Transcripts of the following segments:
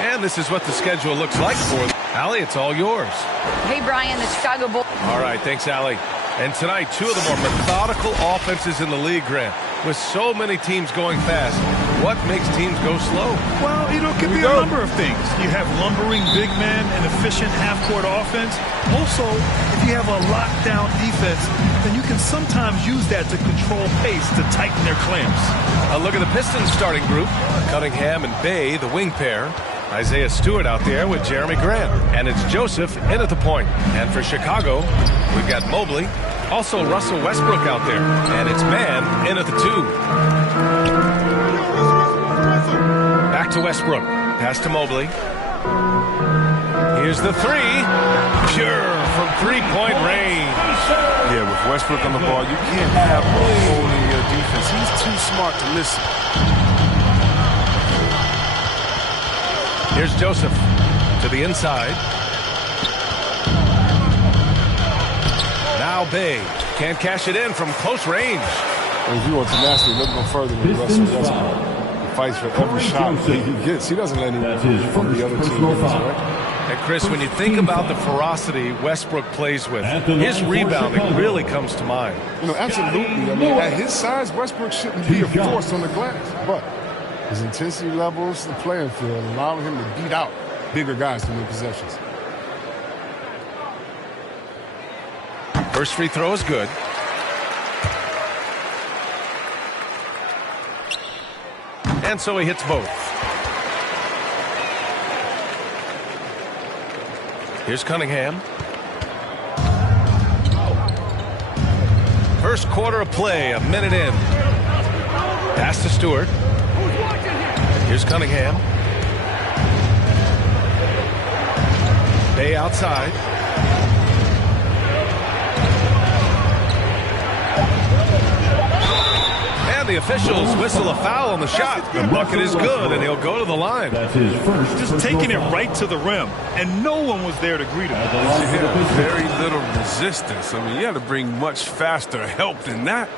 And this is what the schedule looks like for them. Allie, it's all yours. Hey, Brian, the Chicago Bulls. All right, thanks, Allie. And tonight, two of the more methodical offenses in the league, Grant. With so many teams going fast, what makes teams go slow? Well, it could be a number of things. You have lumbering big men and efficient half-court offense. Also, if you have a lockdown defense, then you can sometimes use that to control pace to tighten their clamps. A look at the Pistons starting group. Cunningham and Bay, the wing pair. Isaiah Stewart out there with Jeremy Grant. And it's Joseph in at the point. And for Chicago, we've got Mobley. Also Russell Westbrook out there. And it's Mann in at the 2. Back to Westbrook. Pass to Mobley. Here's the 3. Pure from three-point range. Yeah, with Westbrook on the ball, you can't have a hole in your defense. He's too smart to listen. Here's Joseph to the inside. Now Bay can't cash it in from close range. If you want to master, look no further than Russell Westbrook. He fights for every shot that he gets. He doesn't let anyone from the other team get his, right? And Chris, when you think about the ferocity Westbrook plays with, his rebounding really comes to mind. You know, absolutely. I mean, at his size, Westbrook shouldn't be a force on the glass. But his intensity levels, the playing field, allowing him to beat out bigger guys to win possessions. First free throw is good. And so he hits both. Here's Cunningham. First quarter of play, a minute in. Pass to Stewart. Here's Cunningham. Bay outside. And the officials whistle a foul on the shot. The bucket is good, and he'll go to the line. That's his first. Just taking it right to the rim, and no one was there to greet him. Yeah, very little resistance. I mean, you had to bring much faster help than that.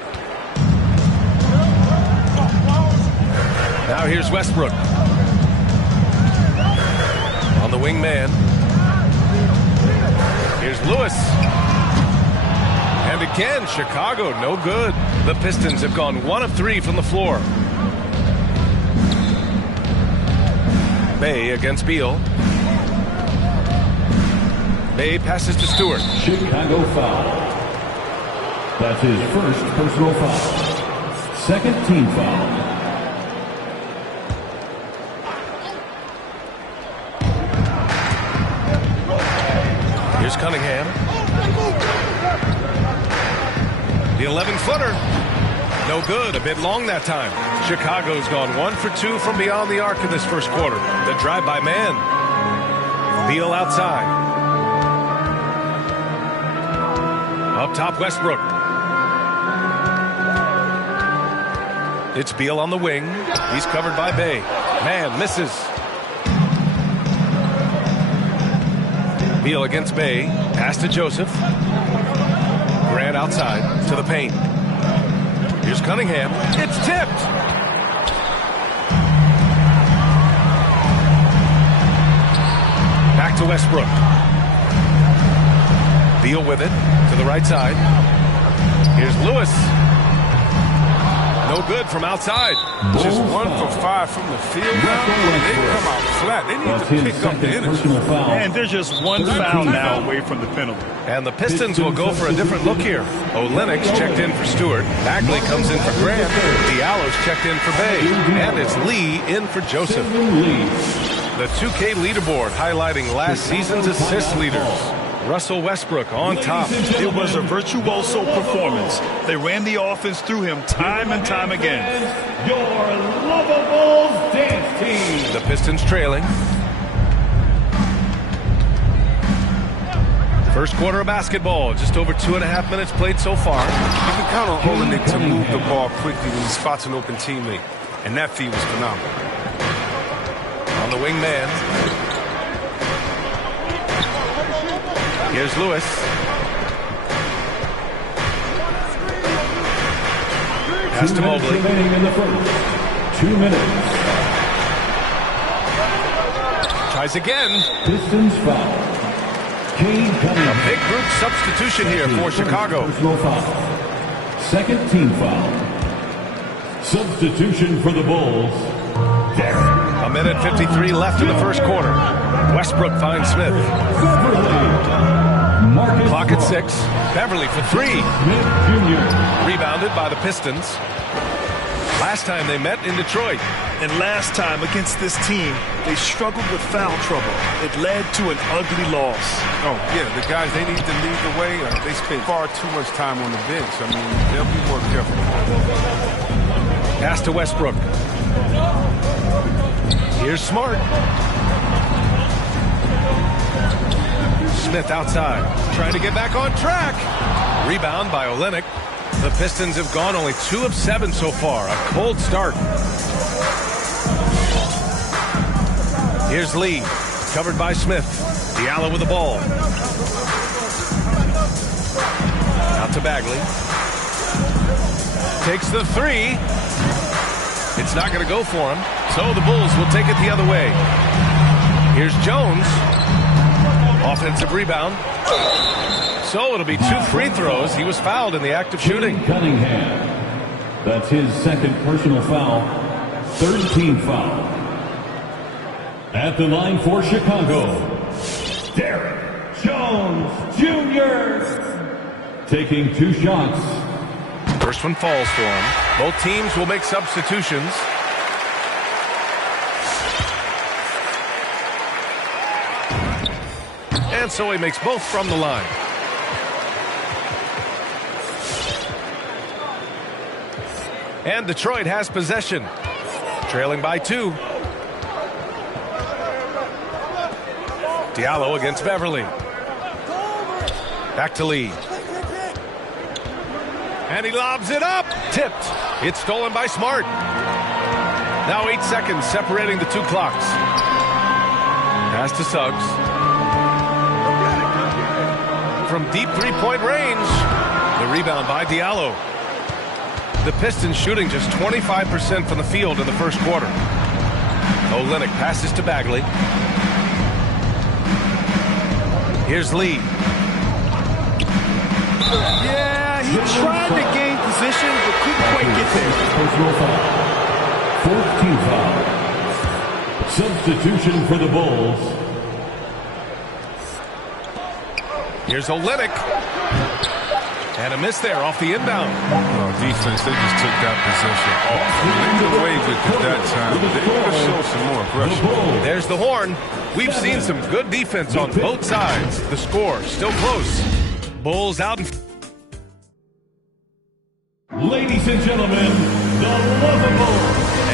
Now here's Westbrook. On the wing man. Here's Lewis. And again, Chicago, no good. The Pistons have gone 1 of 3 from the floor. Bay against Beal. Bay passes to Stewart. Chicago foul. That's his first personal foul. Second team foul. Here's Cunningham. The 11-footer. No good. A bit long that time. Chicago's gone 1 for 2 from beyond the arc in this first quarter. The drive by man. Beal outside. Up top, Westbrook. It's Beal on the wing. He's covered by Bay. Man misses. Beal against Bay. Pass to Joseph. Grant outside to the paint. Here's Cunningham. It's tipped. Back to Westbrook. Beal with it to the right side. Here's Lewis. No good from outside. Just 1 for 5 from the field. They come out flat. They need to pick up the energy. And there's just 1 foul now away from the penalty. And the Pistons will go for a different look here. Olenek checked in for Stewart. Bagley comes in for Grant. Diallo's checked in for Bay. And it's Lee in for Joseph. The 2K leaderboard highlighting last season's assist leaders. Russell Westbrook on top. It was a virtuoso performance. They ran the offense through him time and time again. Your lovable dance team. The Pistons trailing. First quarter of basketball. Just over 2.5 minutes played so far. You can count on Olenek to move the ball quickly when he spots an open teammate. And that feed was phenomenal. On the wing man. Here's Lewis. Pass to Mobley. Remaining in the first. 2 minutes. Tries again. Pistons foul. Cade Cunningham. A big group substitution here for Chicago. Personal foul. Second team foul. Substitution for the Bulls. Derek. A minute 53 left in the first quarter. Westbrook finds Smith. Clock at 6. Beverly for 3. Smith Jr. Rebounded by the Pistons. Last time they met in Detroit. And last time against this team, they struggled with foul trouble. It led to an ugly loss. Oh, yeah, the guys, they need to lead the way. They spend far too much time on the bench. I mean, they'll be more careful. Pass to Westbrook. Here's Smart. Smith outside, trying to get back on track. Rebound by Olynyk. The Pistons have gone only 2 of 7 so far. A cold start. Here's Lee, covered by Smith. Diallo with the ball. Out to Bagley. Takes the 3. It's not going to go for him, so the Bulls will take it the other way. Here's Jones. Offensive rebound. So it'll be 2 free throws. He was fouled in the act of shooting. Cunningham. That's his second personal foul. Third team foul. At the line for Chicago, Derek Jones Jr. taking 2 shots. First one falls for him. Both teams will make substitutions. And so he makes both from the line. And Detroit has possession. Trailing by 2. Diallo against Beverly. Back to Lee. And he lobs it up. Tipped. It's stolen by Smart. Now 8 seconds separating the 2 clocks. Pass to Suggs. From deep 3-point range. The rebound by Diallo. The Pistons shooting just 25% from the field in the first quarter. Olynyk passes to Bagley. Here's Lee. Yeah, he tried to gain position, but couldn't quite get there. Personal foul. Fourth team foul. Substitution for the Bulls. Here's Olynyk. And a miss there off the inbound. Oh, defense, they just took that possession off. They could away with it that time. They got to show some more aggression. There's the horn. We've seen some good defense on both sides. The score still close. Bulls out in... Ladies and gentlemen, the lovable.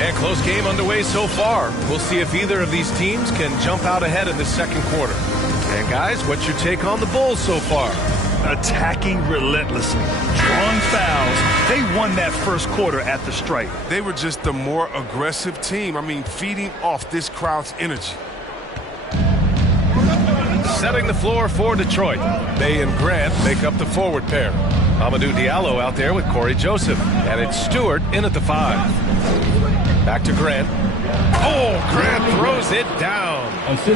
And close game underway so far. We'll see if either of these teams can jump out ahead in the second quarter. And guys, what's your take on the Bulls so far? Attacking relentlessly, drawing fouls. They won that first quarter at the stripe. They were just the more aggressive team. I mean, feeding off this crowd's energy. Setting the floor for Detroit. Bay and Grant make up the forward pair. Amadou Diallo out there with Corey Joseph. And it's Stewart in at the 5. Back to Grant. Oh, Grant throws it down.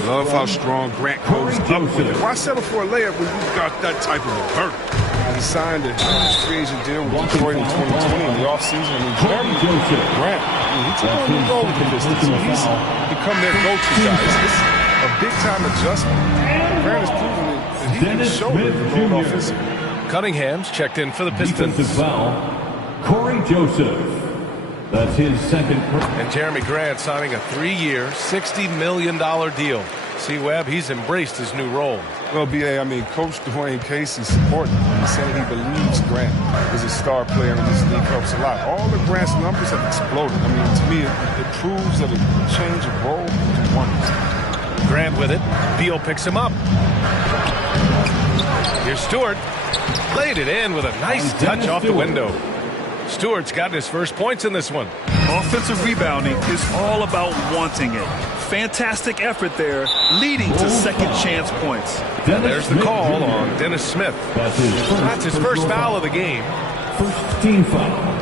Love how strong Grant goes up with it. Why settle for a layup when you've got that type of a vert? He signed a huge free agent deal with Detroit in 2020 in the offseason. I mean, Grant, he took on the goal with the Pistons. So he's become their go-to guy. It's a big-time adjustment. Grant has proven that he can show it going offensively. Cunningham's checked in for the Pistons. Defensive foul, Corey Joseph. That's his second. And Jeremy Grant signing a 3-year, $60 million deal. See, Webb, he's embraced his new role. Well, B.A., I mean, Coach Dwayne Casey's supporting him. He's saying he believes Grant is a star player in this league, helps a lot. All of Grant's numbers have exploded. I mean, to me, it proves that a change of role can wonders. Grant with it. Beal picks him up. Here's Stewart. Laid it in with a nice touch off the window. Stewart's gotten his first points in this one. Offensive rebounding is all about wanting it. Fantastic effort there, leading to second chance points. There's the call on Dennis Smith. That's his first foul of the game. First team foul.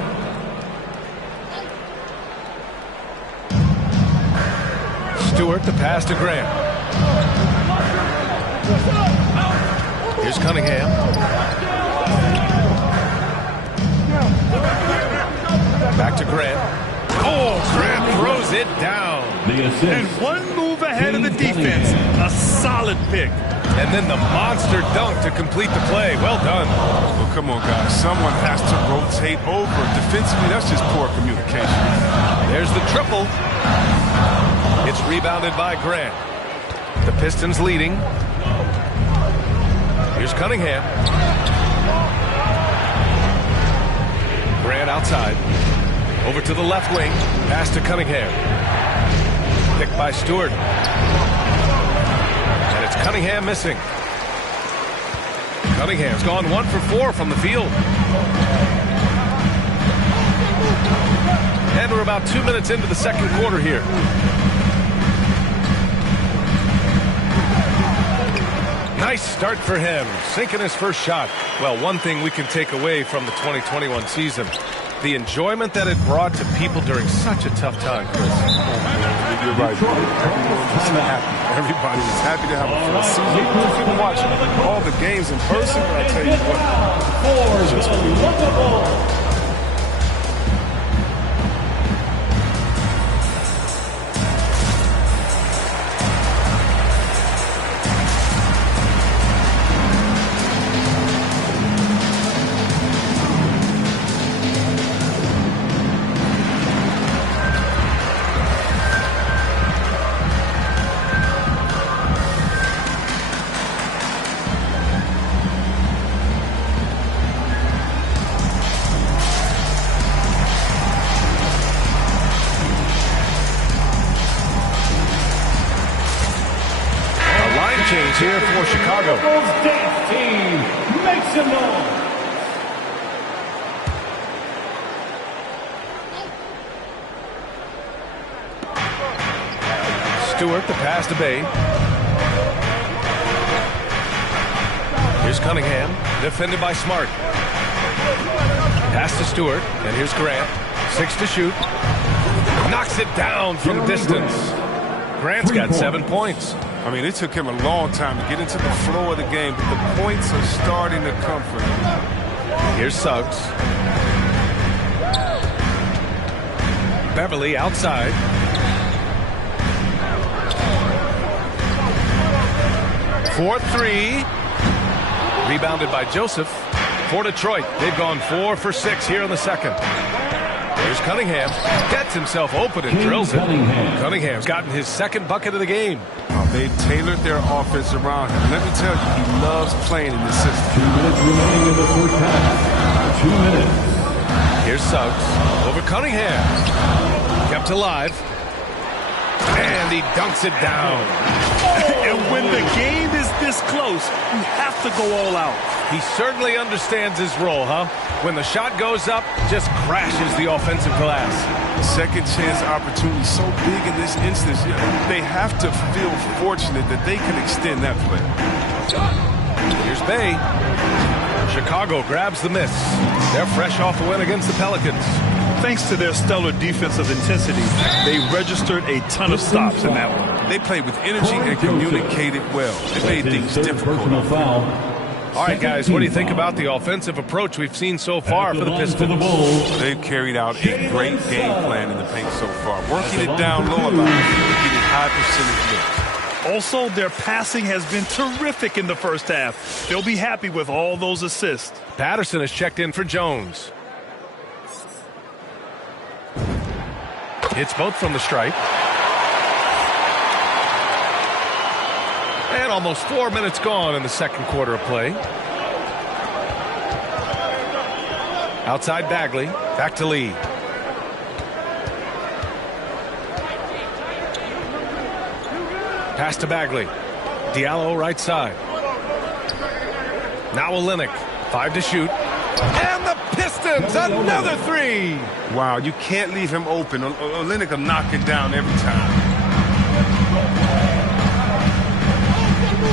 Stewart the pass to Grant. Here's Cunningham. Back to Grant. Oh, Grant throws it down. The assist. And one move ahead of the defense. A solid pick. And then the monster dunk to complete the play. Well done. Well, come on, guys. Someone has to rotate over. Defensively, that's just poor communication. There's the triple. It's rebounded by Grant. The Pistons leading. Here's Cunningham. Grant outside. Over to the left wing. Pass to Cunningham. Picked by Stewart. And it's Cunningham missing. Cunningham's gone 1 for 4 from the field. And we're about 2 minutes into the second quarter here. Nice start for him, sinking his first shot. Well, one thing we can take away from the 2021 season, the enjoyment that it brought to people during such a tough time, Chris. You're right. Everybody was happy to have a full season. You couldn't watch all the games in person, but I tell you what, just change here for Chicago. Dance team, make some noise. Stewart, the pass to Bay. Here's Cunningham, defended by Smart. Pass to Stewart, and here's Grant. 6 to shoot. Knocks it down from distance. Grant's got 7 points. I mean, it took him a long time to get into the flow of the game, but the points are starting to come for him. Here's Suggs. Beverly outside. For 3. Rebounded by Joseph. For Detroit. They've gone 4 for 6 here in the second. Here's Cunningham. Gets himself open and drills it. Cunningham's gotten his second bucket of the game. They've tailored their offense around him. Let me tell you, he loves playing in this system. 2 minutes remaining in the first half. 2 minutes. Here's Suggs. Over Cunningham. Kept alive. And he dunks it down. And when the game is this close, you have to go all out. He certainly understands his role, huh? When the shot goes up, just crashes the offensive glass. Second chance opportunity so big in this instance. They have to feel fortunate that they can extend that play. Here's Bay. Chicago grabs the miss. They're fresh off a win against the Pelicans. Thanks to their stellar defensive intensity, they registered a ton of stops in that one. They played with energy and communicated well. They made things difficult. All right, guys, what do you think about the offensive approach we've seen so far for the Pistons? They've carried out a great game plan in the paint so far. Working it down low a lot, getting high percentage looks. Also, their passing has been terrific in the first half. They'll be happy with all those assists. Patterson has checked in for Jones. Hits both from the stripe. And almost 4 minutes gone in the second quarter of play. Outside Bagley. Back to Lee. Pass to Bagley. Diallo right side. Now Olynyk. 5 to shoot. And the Pistons, another 3. Wow, you can't leave him open. Olynyk will knock it down every time.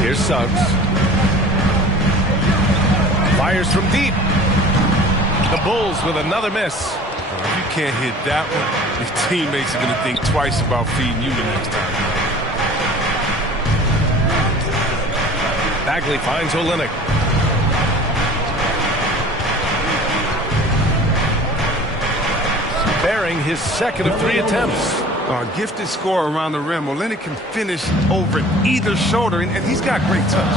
Here's Suggs. Fires from deep. The Bulls with another miss. If you can't hit that one, your teammates are going to think twice about feeding you the next time. Bagley finds Olynyk. Bearing his second of 3 attempts. Gifted scorer around the rim. Olynyk can finish over either shoulder, and he's got great touch.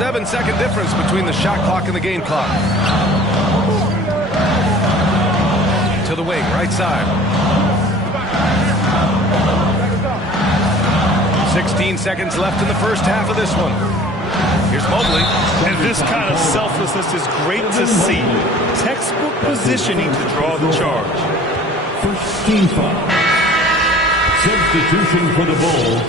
7-second difference between the shot clock and the game clock. To the wing, right side. 16 seconds left in the first half of this one. Here's Mobley. And this kind of selflessness is great to see. Textbook positioning to draw the charge. First team foul. Substitution for the Bulls.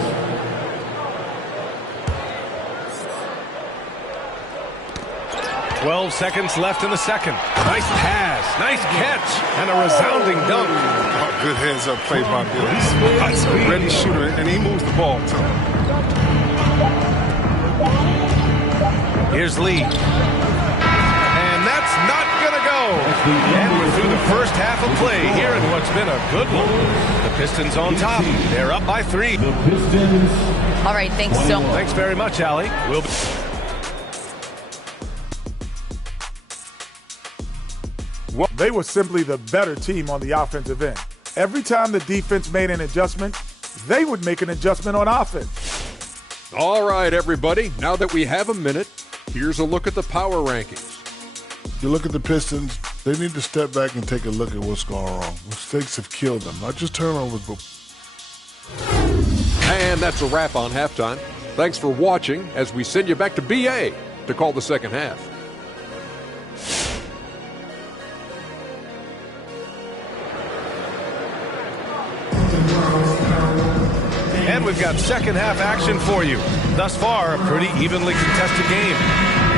"12 seconds left in the second. Nice pass, nice catch, and a resounding dunk. Good heads-up play by Bill. He's a ready shooter, and he moves the ball, too. Here's Lee. And that's not going to go. And we're through the first half of play here in what's been a good one. The Pistons on top. They're up by 3. The Pistons. All right, thanks so much. Thanks very much, Allie. We'll be... Well, they were simply the better team on the offensive end. Every time the defense made an adjustment, they would make an adjustment on offense. All right, everybody. Now that we have a minute, here's a look at the power rankings. You look at the Pistons, they need to step back and take a look at what's going wrong. Mistakes have killed them, not just turnovers, but... And that's a wrap on halftime. Thanks for watching as we send you back to BA to call the second half. And we've got second half action for you. Thus far, a pretty evenly contested game.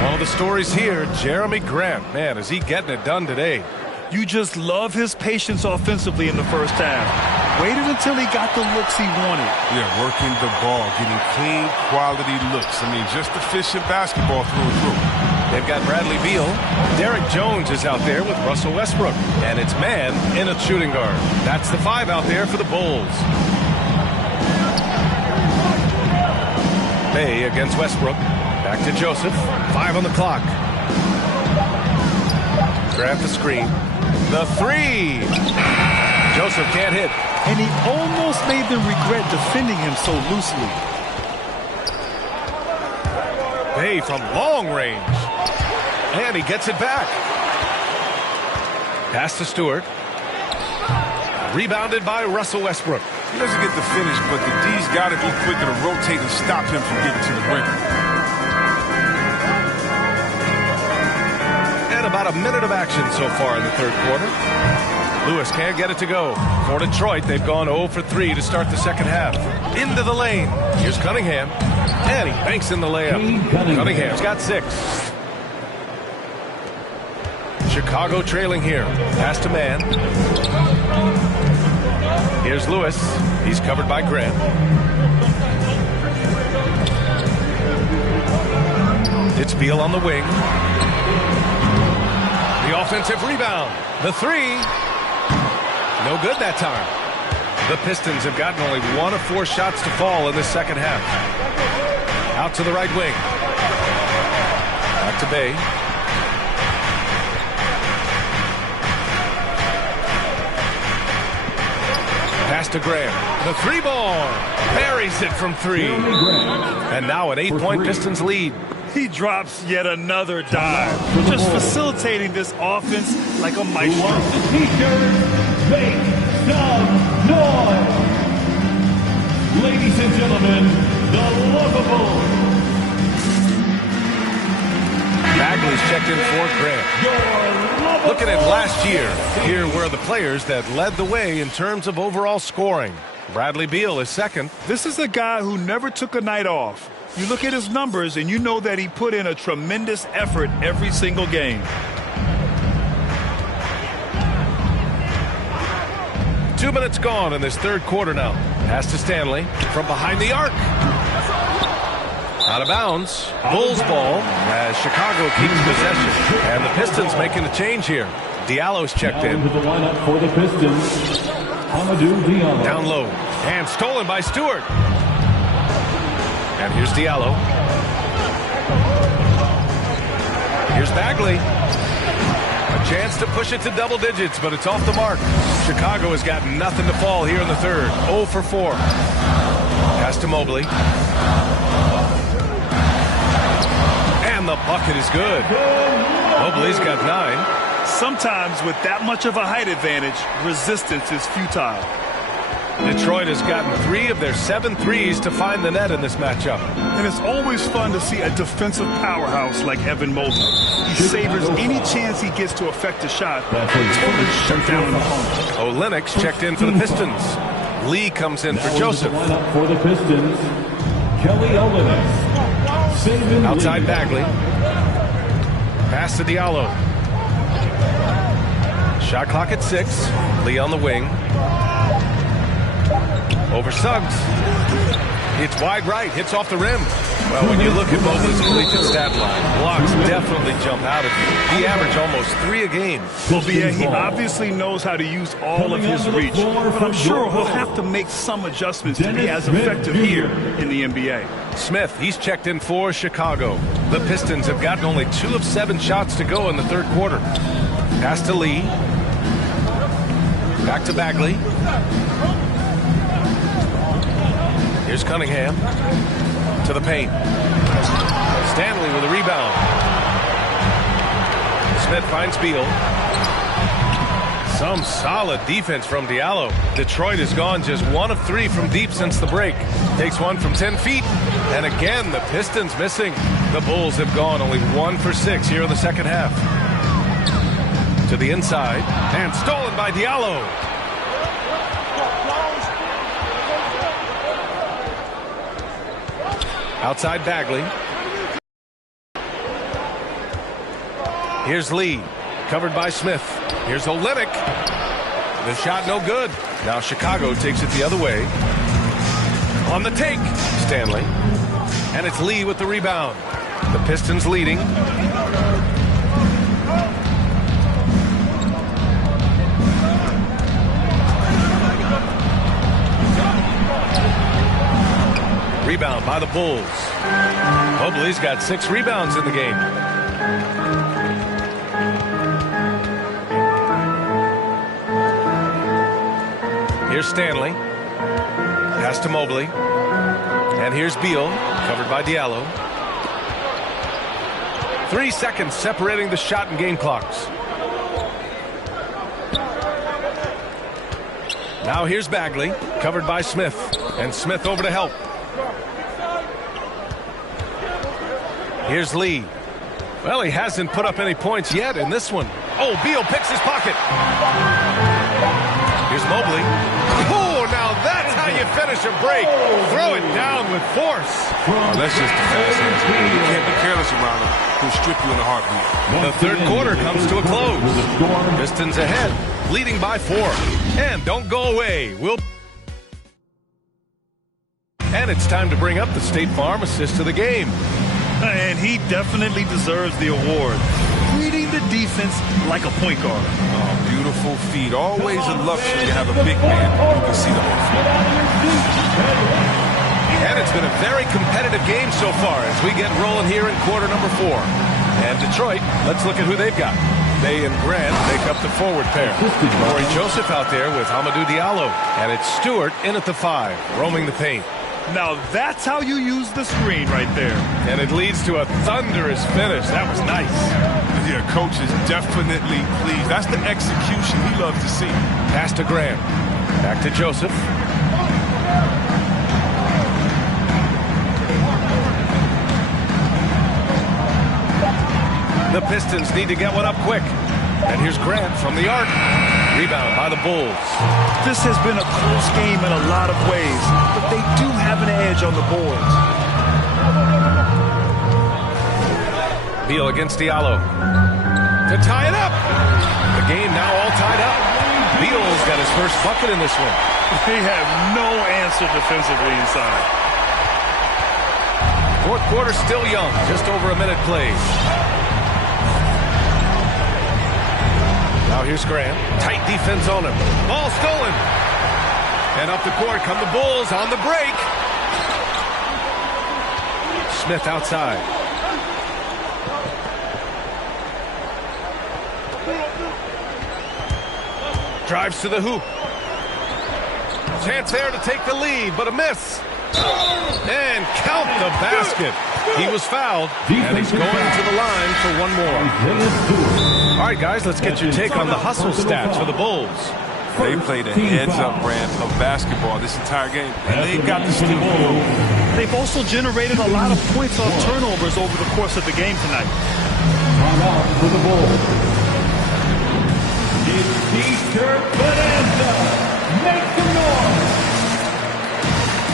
One of the stories here, Jeremy Grant. Man, is he getting it done today. You just love his patience offensively in the first half. Waited until he got the looks he wanted. Yeah, working the ball, getting clean, quality looks. I mean, just efficient basketball through and through. They've got Bradley Beal. Derek Jones is out there with Russell Westbrook. And it's man in a shooting guard. That's the 5 out there for the Bulls. Bay against Westbrook. Back to Joseph. 5 on the clock. Grab the screen. The 3. Joseph can't hit. And he almost made them regret defending him so loosely. Bay from long range. And he gets it back. Pass to Stewart. Rebounded by Russell Westbrook. He doesn't get the finish, but the D's got to be quicker to rotate and stop him from getting to the rim. And about a minute of action so far in the third quarter. Lewis can't get it to go. For Detroit, they've gone 0 for 3 to start the second half. Into the lane. Here's Cunningham. And he banks in the layup. Cunningham's got 6. Chicago trailing here. Pass to man. Here's Lewis. He's covered by Grant. It's Beal on the wing. The offensive rebound. The 3. No good that time. The Pistons have gotten only 1 of 4 shots to fall in this second half. Out to the right wing. Back to Bay. Pass to Graham. The 3-ball. Buries it from 3. And now an 8-point Pistons lead. He drops yet another dive. Just facilitating this offense like a maestro. Make some noise. Ladies and gentlemen, the lovable. Bagley's checked in for Grant. Looking at last year, here were the players that led the way in terms of overall scoring. Bradley Beal is second. This is a guy who never took a night off. You look at his numbers and you know that he put in a tremendous effort every single game. 2 minutes gone in this third quarter now. Pass to Stanley from behind the arc. Out of bounds. Bulls ball as Chicago keeps possession. And the Pistons making a change here. Diallo's checked in. To the lineup for the Pistons, Amadou Diallo. Down low. And stolen by Stewart. And here's Diallo. Here's Bagley. A chance to push it to double digits, but it's off the mark. Chicago has got nothing to fall here in the third. 0 for 4. Pass to Mobley. And the bucket is good. Mobley's got 9. Sometimes with that much of a height advantage, resistance is futile. Detroit has gotten 3 of their 7 threes to find the net in this matchup. And it's always fun to see a defensive powerhouse like Evan Mobley. He savors any chance he gets to affect a shot. Totally shut down an opponent. Olynyk checked in for the Pistons. Lee comes in for Joseph. For the Pistons, Kelly Olynyk. Outside Bagley. Pass to Diallo. Shot clock at 6. Lee on the wing. Over Suggs. It's wide right. Hits off the rim. Well, when you look at Mobley's collegiate stat line, blocks definitely jump out at you. He averaged almost 3 a game. Well, he obviously knows how to use all of his reach, but I'm sure he'll have to make some adjustments to be as effective here in the NBA. Smith, he's checked in for Chicago. The Pistons have gotten only 2 of 7 shots to go in the third quarter. Pass to Lee. Back to Bagley. Here's Cunningham to the paint. Stanley with a rebound. Smith finds Beal. Some solid defense from Diallo. Detroit has gone just 1 of 3 from deep since the break. Takes one from 10 feet. And again, the Pistons missing. The Bulls have gone only 1 for 6 here in the second half. To the inside. And stolen by Diallo. Outside Bagley. Here's Lee. Covered by Smith. Here's Olynyk. The shot no good. Now Chicago takes it the other way. On the take. Stanley. And it's Lee with the rebound. The Pistons leading. Rebound by the Bulls. Mobley's got 6 rebounds in the game. Here's Stanley. Pass to Mobley. And here's Beal, covered by Diallo. 3 seconds separating the shot and game clocks. Now here's Bagley, covered by Smith. And Smith over to help. Here's Lee. Well, he hasn't put up any points yet in this one. Oh, Beal picks his pocket. Here's Mobley. Oh, now that's how you finish a break. Throw it down with force. That's just the fast hands. You can't be careless around him. He'll strip you in a heartbeat. The third quarter comes to a close. Pistons ahead, leading by 4. And don't go away. And it's time to bring up the State Farm assist of the game. And he definitely deserves the award. Reading the defense like a point guard. Oh, beautiful feet. Always a luxury to have a big man who can see the whole floor. And it's been a very competitive game so far as we get rolling here in quarter number 4. And Detroit, let's look at who they've got. They and Grant make up the forward pair. Corey Joseph out there with Hamidou Diallo. And it's Stewart in at the 5, roaming the paint. Now that's how you use the screen right there. And it leads to a thunderous finish. That was nice. Yeah, coach is definitely pleased. That's the execution he loves to see. Pass to Grant. Back to Joseph. The Pistons need to get one up quick. And here's Grant from the arc. Rebound by the Bulls. This has been a close game in a lot of ways, but they do have an edge on the boards. Beal against Diallo. To tie it up. The game now all tied up. Beal's got his first bucket in this one. They have no answer defensively inside. Fourth quarter still young. Just over a minute played. Now here's Grant. Tight defense on him. Ball stolen. And up the court come the Bulls on the break. Smith outside. Drives to the hoop. Chance there to take the lead, but a miss. And count the basket. He was fouled, and he's going to the line for one more. All right, guys, let's get your take on the hustle stats for the Bulls. They played a heads-up brand of basketball this entire game, and they got the steal. They've also generated a lot of points off turnovers over the course of the game tonight. Timeout for the Bulls. It's Dieter Bonanza. Make some noise.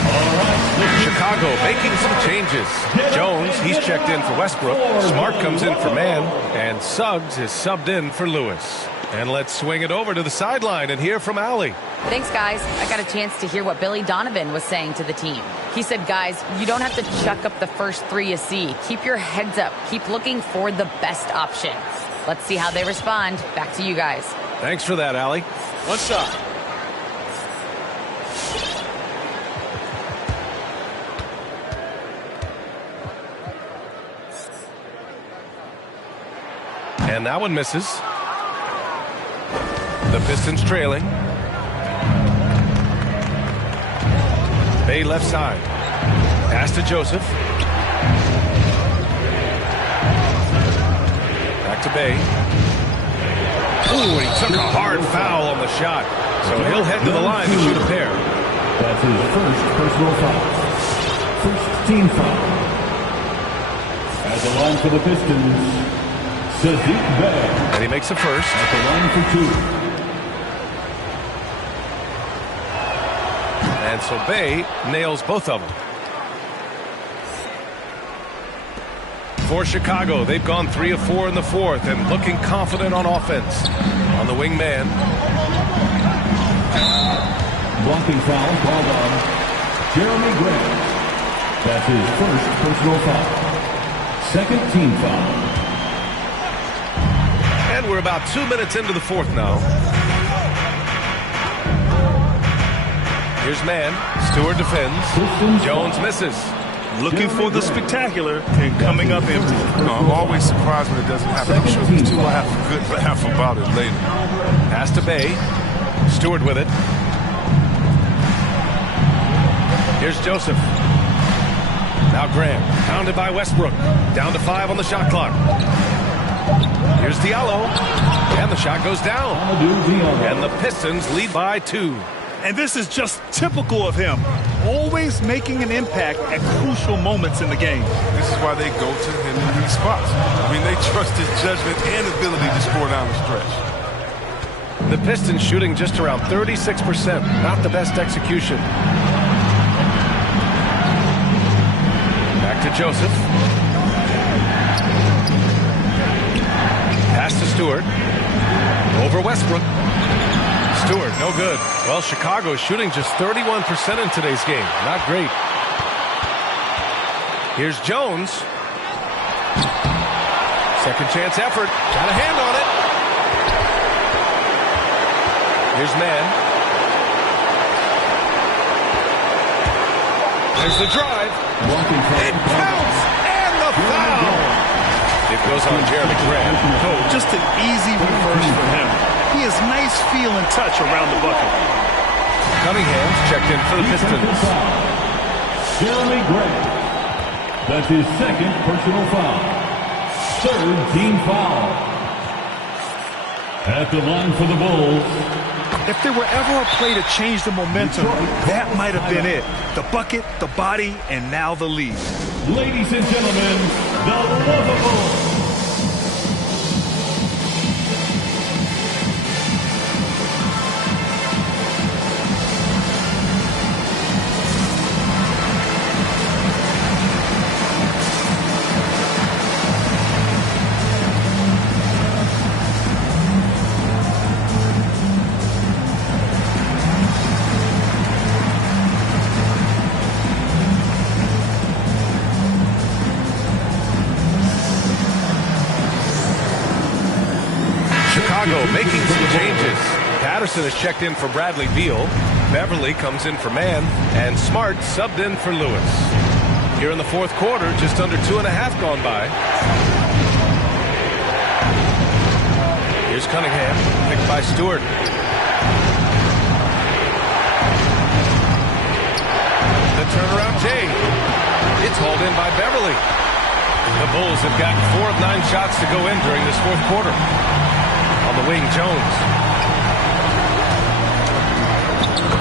All right. Chicago making some changes. Jones, he's checked in for Westbrook. Smart comes in for Mann, and Suggs is subbed in for Lewis. And let's swing it over to the sideline and hear from Allie. Thanks, guys. I got a chance to hear what Billy Donovan was saying to the team. He said, guys, you don't have to chuck up the first three you see. Keep your heads up. Keep looking for the best option. Let's see how they respond. Back to you guys. Thanks for that, Allie. One shot. And that one misses. The Pistons trailing. Bay left side. Pass to Joseph. Back to Bay. Ooh, he took a hard foul on the shot. So he'll head to the line to shoot a pair. That's his first personal foul. First team foul. At the line for the Pistons, Saddiq Bey. And he makes the first. At the line for two. And so Bay nails both of them. For Chicago, they've gone 3 of 4 in the fourth and looking confident on offense. On the wing man. Blocking foul called on Jeremy Grant. That's his first personal foul. Second team foul. And we're about 2 minutes into the fourth now. Here's Mann. Stewart defends. Jones misses. Looking for the spectacular and coming up empty. I'm always surprised when it doesn't happen. I'm sure these two will have a good laugh about it later. Pass to Bay. Stewart with it. Here's Joseph. Now Graham. Pounded by Westbrook. Down to 5 on the shot clock. Here's Diallo. And the shot goes down. And the Pistons lead by 2. And this is just typical of him. Always making an impact at crucial moments in the game. This is why they go to him in these spots. I mean, they trust his judgment and ability to score down the stretch. The Pistons shooting just around 36%. Not the best execution. Back to Joseph. Pass to Stewart. Over Westbrook. Stewart, no good. Well, Chicago's shooting just 31% in today's game. Not great. Here's Jones. Second chance effort. Got a hand on it. Here's Mann. There's the drive. It counts. And the foul. It goes on Jeremy Grant. Oh, just an easy reverse for him. He has nice feel and touch around the bucket. Cunningham's checked in for the Pistons. Jeremy Grant. That's his second personal foul. Third team foul. At the line for the Bulls. If there were ever a play to change the momentum, that might have been it. The bucket, the body, and now the lead. Ladies and gentlemen, the lovable. Making some changes. Patterson has checked in for Bradley Beal. Beverly comes in for Mann. And Smart subbed in for Lewis. Here in the fourth quarter, just under 2.5 gone by. Here's Cunningham, picked by Stewart. turnaround Jay. It's hauled in by Beverly. The Bulls have gotten 4 of 9 shots to go in during this fourth quarter. On the wing, Jones.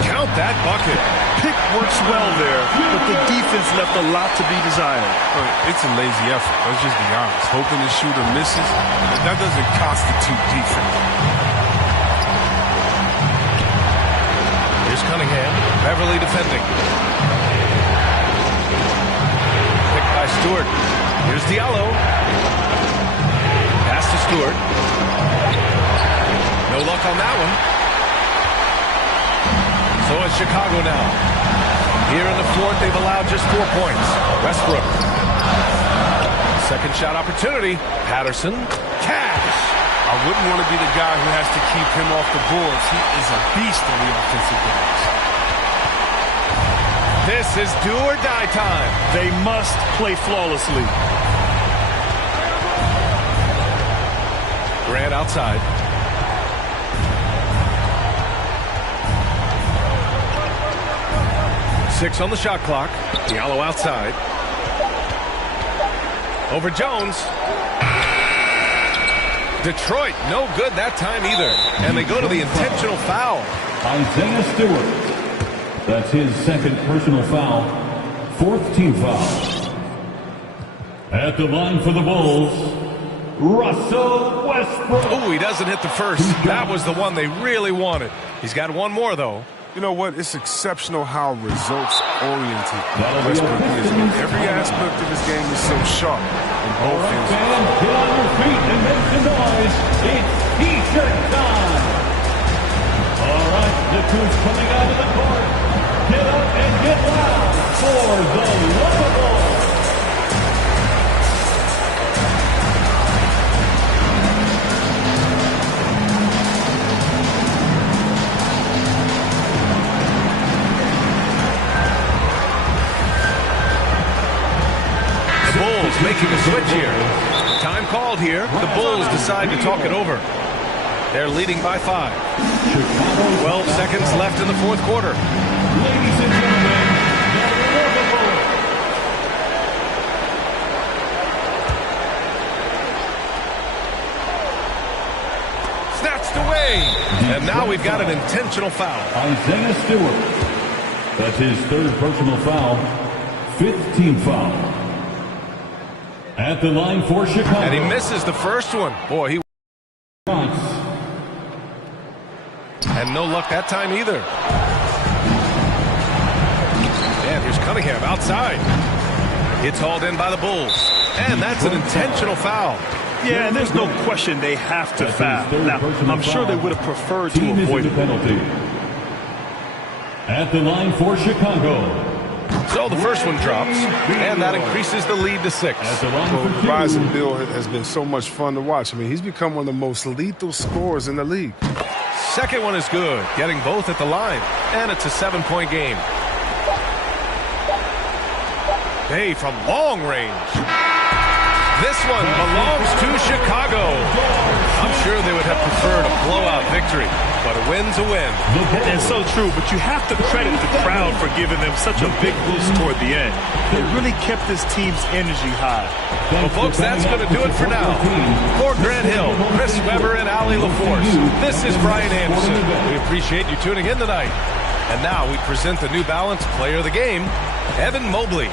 Count that bucket. Pick works well there, but the defense left a lot to be desired. It's a lazy effort. Let's just be honest. Hoping the shooter misses, that doesn't constitute defense. Here's Cunningham. Beverly defending. Picked by Stewart. Here's Diallo. Pass to Stewart. No luck on that one. So it's Chicago now. Here in the fourth, they've allowed just 4 points. Westbrook. Second shot opportunity. Patterson. Cash. I wouldn't want to be the guy who has to keep him off the boards. He is a beast on the offensive glass. This is do or die time. They must play flawlessly. Grant outside. Six on the shot clock. Diallo outside. Over Jones. Detroit, no good that time either. And they go to the intentional foul. Isaiah Stewart. That's his second personal foul. 4th team foul. At the line for the Bulls, Russell Westbrook. Oh, he doesn't hit the first. That was the one they really wanted. He's got one more, though. You know what? It's exceptional how results-oriented Westbrook is. Every aspect of his game is so sharp in both ends. Fans, get on your feet and make some noise. It's T-shirt time. All right, look who's coming out of the court. Get up and get loud for the lovable. Making a switch here. Time called here. The Bulls decide to talk it over. They're leading by 5. 12 seconds left in the fourth quarter. Ladies and gentlemen, the lovable. Snatched away. And now we've got an intentional foul. Isaiah Stewart. That's his 3rd personal foul. 5th team foul. At the line for Chicago. And he misses the first one. Boy, he... And no luck that time either. And here's Cunningham outside. It's hauled in by the Bulls. And that's an intentional foul. Yeah, and there's no question they have to foul. Now, I'm sure they would have preferred to avoid the penalty. At the line for Chicago. So the first one drops, and that increases the lead to 6. Well, Rising Bill has been so much fun to watch. I mean, he's become one of the most lethal scorers in the league. Second one is good, getting both at the line, and it's a 7-point game. Hey, from long range. This one belongs to Chicago. I'm sure they would have preferred a blowout victory, but a win's a win. And so true, but you have to credit the crowd for giving them such a big boost toward the end. It really kept this team's energy high. Well, folks, that's going to do it for now. For Grant Hill, Chris Webber, and Allie LaForce, this is Brian Anderson. We appreciate you tuning in tonight. And now we present the New Balance Player of the Game, Evan Mobley.